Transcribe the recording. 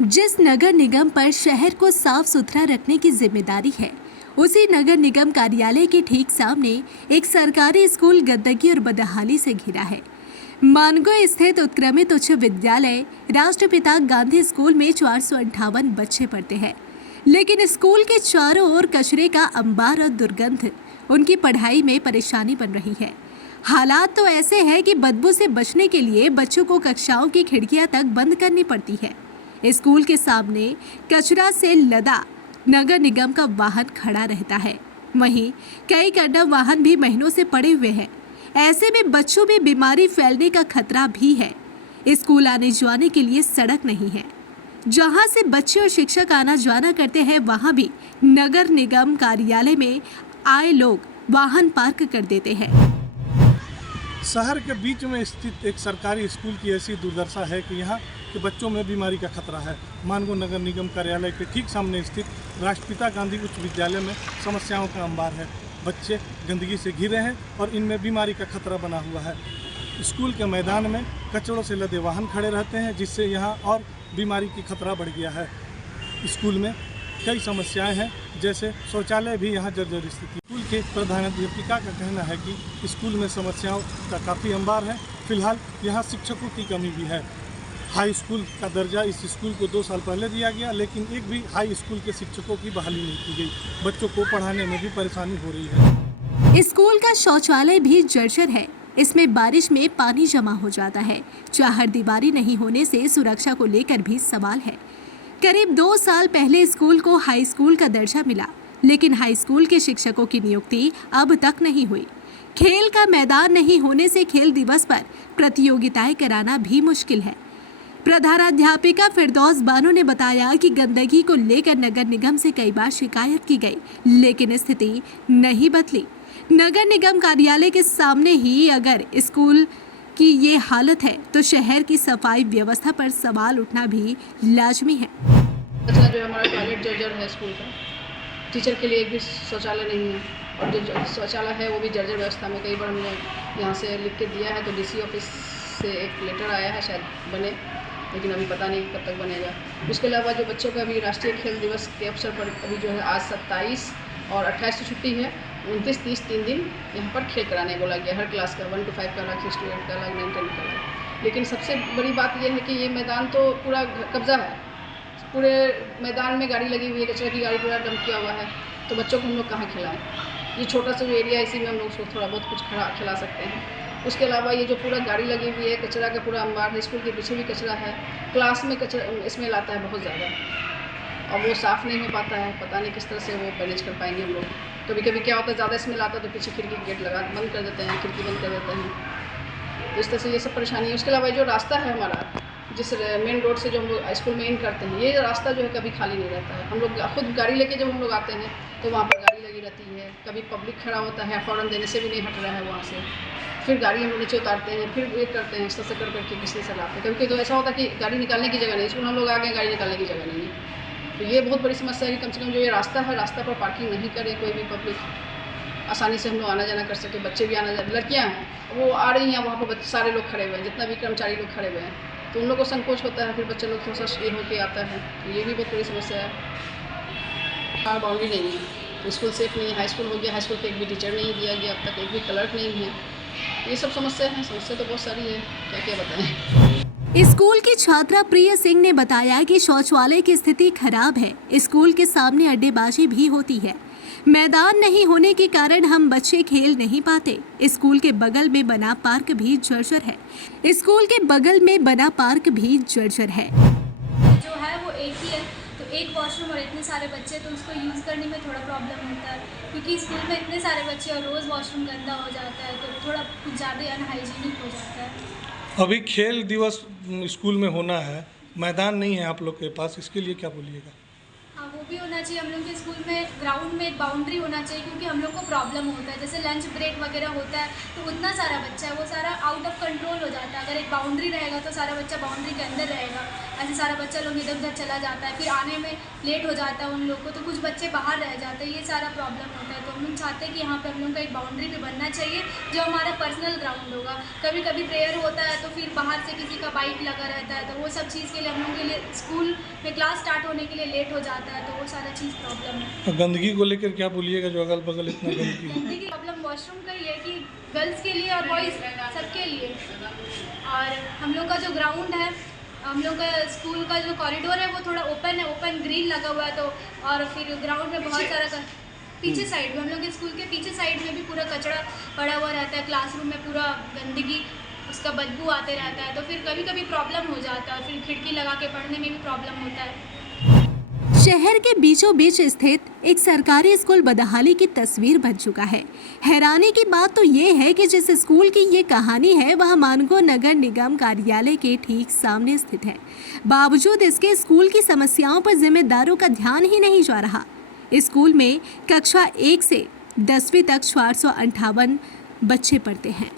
जिस नगर निगम पर शहर को साफ सुथरा रखने की जिम्मेदारी है, उसी नगर निगम कार्यालय के ठीक सामने एक सरकारी स्कूल गंदगी और बदहाली से घिरा है। मानगो स्थित उत्क्रमित उच्च विद्यालय राष्ट्रपिता गांधी स्कूल में 458 बच्चे पढ़ते हैं, लेकिन स्कूल के चारों ओर कचरे का अंबार और दुर्गंध उनकी पढ़ाई में परेशानी बन रही है। हालात तो ऐसे हैं कि बदबू से बचने के लिए बच्चों को कक्षाओं की खिड़कियां तक बंद करनी पड़ती है। स्कूल के सामने कचरा से लदा नगर निगम का वाहन खड़ा रहता है। वहीं कई कंडम वाहन भी महीनों से पड़े हुए हैं। ऐसे में बच्चों में बीमारी फैलने का खतरा भी है। स्कूल आने जाने के लिए सड़क नहीं है। जहां से बच्चे और शिक्षक आना जाना करते हैं, वहां भी नगर निगम कार्यालय में आए लोग वाहन पार्क कर देते हैं। शहर के बीच में स्थित एक सरकारी स्कूल की ऐसी दुर्दशा है कि यहाँ के बच्चों में बीमारी का खतरा है। मानगो नगर निगम कार्यालय के ठीक सामने स्थित राष्ट्रपिता गांधी उच्च विद्यालय में समस्याओं का अंबार है। बच्चे गंदगी से घिरे हैं और इनमें बीमारी का खतरा बना हुआ है। स्कूल के मैदान में कचड़ों से लदे वाहन खड़े रहते हैं, जिससे यहाँ और बीमारी की खतरा बढ़ गया है। स्कूल में कई समस्याएं हैं, जैसे शौचालय भी यहाँ जर्जर स्थिति। स्कूल के प्रधानाध्यापिका का कहना है कि स्कूल में समस्याओं का काफ़ी अंबार है। फिलहाल यहाँ शिक्षकों की कमी भी है। हाई स्कूल का दर्जा इस स्कूल को 2 साल पहले दिया गया, लेकिन एक भी हाई स्कूल के शिक्षकों की बहाली नहीं की गई। बच्चों को पढ़ाने में भी परेशानी हो रही है। स्कूल का शौचालय भी जर्जर है। इसमें बारिश में पानी जमा हो जाता है। चारदीवारी नहीं होने से सुरक्षा को लेकर भी सवाल है। करीब 2 साल पहले स्कूल को हाई स्कूल का दर्जा मिला, लेकिन हाई स्कूल के शिक्षकों की नियुक्ति अब तक नहीं हुई। खेल का मैदान नहीं होने से खेल दिवस पर प्रतियोगिताएं कराना भी मुश्किल है। प्रधानाध्यापिका फिरदौस बानो ने बताया कि गंदगी को लेकर नगर निगम से कई बार शिकायत की गई, लेकिन स्थिति नहीं बदली। नगर निगम कार्यालय के सामने ही अगर स्कूल की ये हालत है, तो शहर की सफाई व्यवस्था पर सवाल उठना भी लाजमी है। कचरा जो हमारा टॉयलेट जर्जर है स्कूल का, टीचर के लिए एक भी शौचालय नहीं है, और जो शौचालय है वो भी जर्जर व्यवस्था में। कई बार हमने यहाँ से लिख के दिया है, तो डीसी ऑफिस से एक लेटर आया है, शायद बने, लेकिन अभी पता नहीं कब तक बनेगा। उसके अलावा जो बच्चों का अभी राष्ट्रीय खेल दिवस के अवसर पर अभी जो है आज 27 और 28 की छुट्टी है, 29, 30 3 दिन यहाँ पर खेल कराने बोला गया। हर क्लास का 1 to 5 का अलग, 6 to 8 का अलग, 9 to 10 का अलग। लेकिन सबसे बड़ी बात यह है कि ये मैदान तो पूरा कब्जा है। पूरे मैदान में गाड़ी लगी हुई है, कचरे की गाड़ी पूरा डंप किया हुआ है, तो बच्चों को हम लोग कहाँ खिलाएँ। ये छोटा सा जो एरिया है, इसी में हम लोग उसको थोड़ा बहुत कुछ खिला सकते हैं। उसके अलावा ये जो पूरा गाड़ी लगी हुई है, कचरा का पूरा अंबार है। स्कूल के पीछे भी कचरा है। क्लास में कचरा स्मेल आता है बहुत ज़्यादा, और वो साफ़ नहीं हो पाता है। पता नहीं किस तरह से वो मैनेज कर पाएंगे हम लोग। कभी कभी क्या होता है, ज़्यादा स्मेल आता है तो पीछे खिड़की गेट बंद कर देते हैं, खिड़की बंद कर देते हैं। तो इस तरह से ये सब परेशानी है। उसके अलावा जो रास्ता है हमारा, जिस मेन रोड से जो हम लोग स्कूल में इन करते हैं, ये रास्ता जो है कभी खाली नहीं रहता है। हम लोग खुद गाड़ी लेके जब हम लोग आते हैं तो वहाँ पर गाड़ी लगी रहती है। कभी पब्लिक खड़ा होता है, फ़ौरन देने से भी नहीं हट रहा है वहाँ से। फिर गाड़ी हम लोग नीचे उतारते हैं, फिर वेट करते हैं, इस तरह से कर करके किसी से लाते हैं। कभी कभी तो ऐसा होता है कि गाड़ी निकालने की जगह नहीं, स्कूल हम लोग आ गए, गाड़ी निकालने की जगह नहीं है। तो ये बहुत बड़ी समस्या है कि कम से कम जो ये रास्ता है, रास्ता पर पार्किंग नहीं करे कोई भी पब्लिक, आसानी से हम लोग आना जाना कर सके। बच्चे भी आना जाना, लड़कियाँ हैं वो आ रही हैं, वहाँ पर सारे लोग खड़े हुए हैं, जितना भी कर्मचारी लोग खड़े हुए हैं, तो उन लोग को संकोच होता है। फिर बच्चे लोग थोड़ा सा ये होकर आता है, तो ये भी बहुत बड़ी समस्या है। बाउंड्री नहीं है, स्कूल सेफ नहीं है। हाई स्कूल हो गया, हाई स्कूल पे एक भी टीचर नहीं दिया गया अब तक, एक भी क्लर्क नहीं है। ये सब समस्या है। समस्या तो बहुत सारी है, क्या क्या बताएं। स्कूल की छात्रा प्रिय सिंह ने बताया कि शौचालय की स्थिति खराब है। स्कूल के सामने अड्डेबाजी भी होती है। मैदान नहीं होने के कारण हम बच्चे खेल नहीं पाते। स्कूल के बगल में बना पार्क भी जर्जर है। जो है वो एक ही है, तो एक वॉशरूम और इतने सारे बच्चे, तो उसको यूज़ करने में थोड़ा प्रॉब्लम होता है, क्योंकि स्कूल में इतने सारे बच्चे और रोज़ वॉशरूम गंदा हो जाता है, तो थोड़ा कुछ ज़्यादा अनहाइजीनिक हो जाता है। अभी खेल दिवस स्कूल में होना है, मैदान नहीं है आप लोग के पास, इसके लिए क्या बोलिएगा? हाँ, वो भी होना चाहिए। हम लोग के स्कूल में ग्राउंड में एक बाउंड्री होना चाहिए, क्योंकि हम लोग को प्रॉब्लम होता है। जैसे लंच ब्रेक वगैरह होता है, तो उतना सारा बच्चा है, वो सारा आउट ऑफ कंट्रोल हो जाता है। अगर एक बाउंड्री रहेगा तो सारा बच्चा बाउंड्री के अंदर रहेगा, ऐसे सारा बच्चा लोग इधर उधर चला जाता है, फिर आने में लेट हो जाता है उन लोग को, तो कुछ बच्चे बाहर रह जाते हैं, ये सारा प्रॉब्लम होता है। तो हम लोग चाहते हैं कि यहाँ पे हम लोग का एक बाउंड्री भी बनना चाहिए जो हमारा पर्सनल ग्राउंड होगा। कभी कभी प्रेयर होता है तो फिर बाहर से किसी का बाइक लगा रहता है, तो वो सब चीज़ के लिए हम लोग के लिए स्कूल में क्लास स्टार्ट होने के लिए लेट हो जाता है, तो वो सारा चीज़ प्रॉब्लम है। तो गंदगी को लेकर क्या बोलिएगा, जो अगल बगल इतना गंदगी है? गंदगी प्रॉब्लम वॉशरूम का ही है कि गर्ल्स के लिए और बॉयज़ सबके लिए। और हम लोग का जो ग्राउंड है, हम लोग का स्कूल का जो कॉरिडोर है वो थोड़ा ओपन है, ओपन ग्रिल लगा हुआ है, तो और फिर ग्राउंड में बहुत सारा पीछे साइड में, हम लोग के स्कूल के पीछे साइड में भी पूरा कचरा पड़ा हुआ रहता है, क्लासरूम में पूरा गंदगी, उसका बदबू आते रहता है, तो फिर कभी कभी प्रॉब्लम हो जाता है, फिर खिड़की लगा के पढ़ने में भी प्रॉब्लम होता है। शहर के बीचों बीच स्थित एक सरकारी स्कूल बदहाली की तस्वीर बन चुका है। हैरानी की बात तो ये है कि जिस स्कूल की ये कहानी है वह मानगो नगर निगम कार्यालय के ठीक सामने स्थित है। बावजूद इसके स्कूल की समस्याओं पर जिम्मेदारों का ध्यान ही नहीं जा रहा। स्कूल में कक्षा 1 से 10वीं तक 458 बच्चे पढ़ते हैं।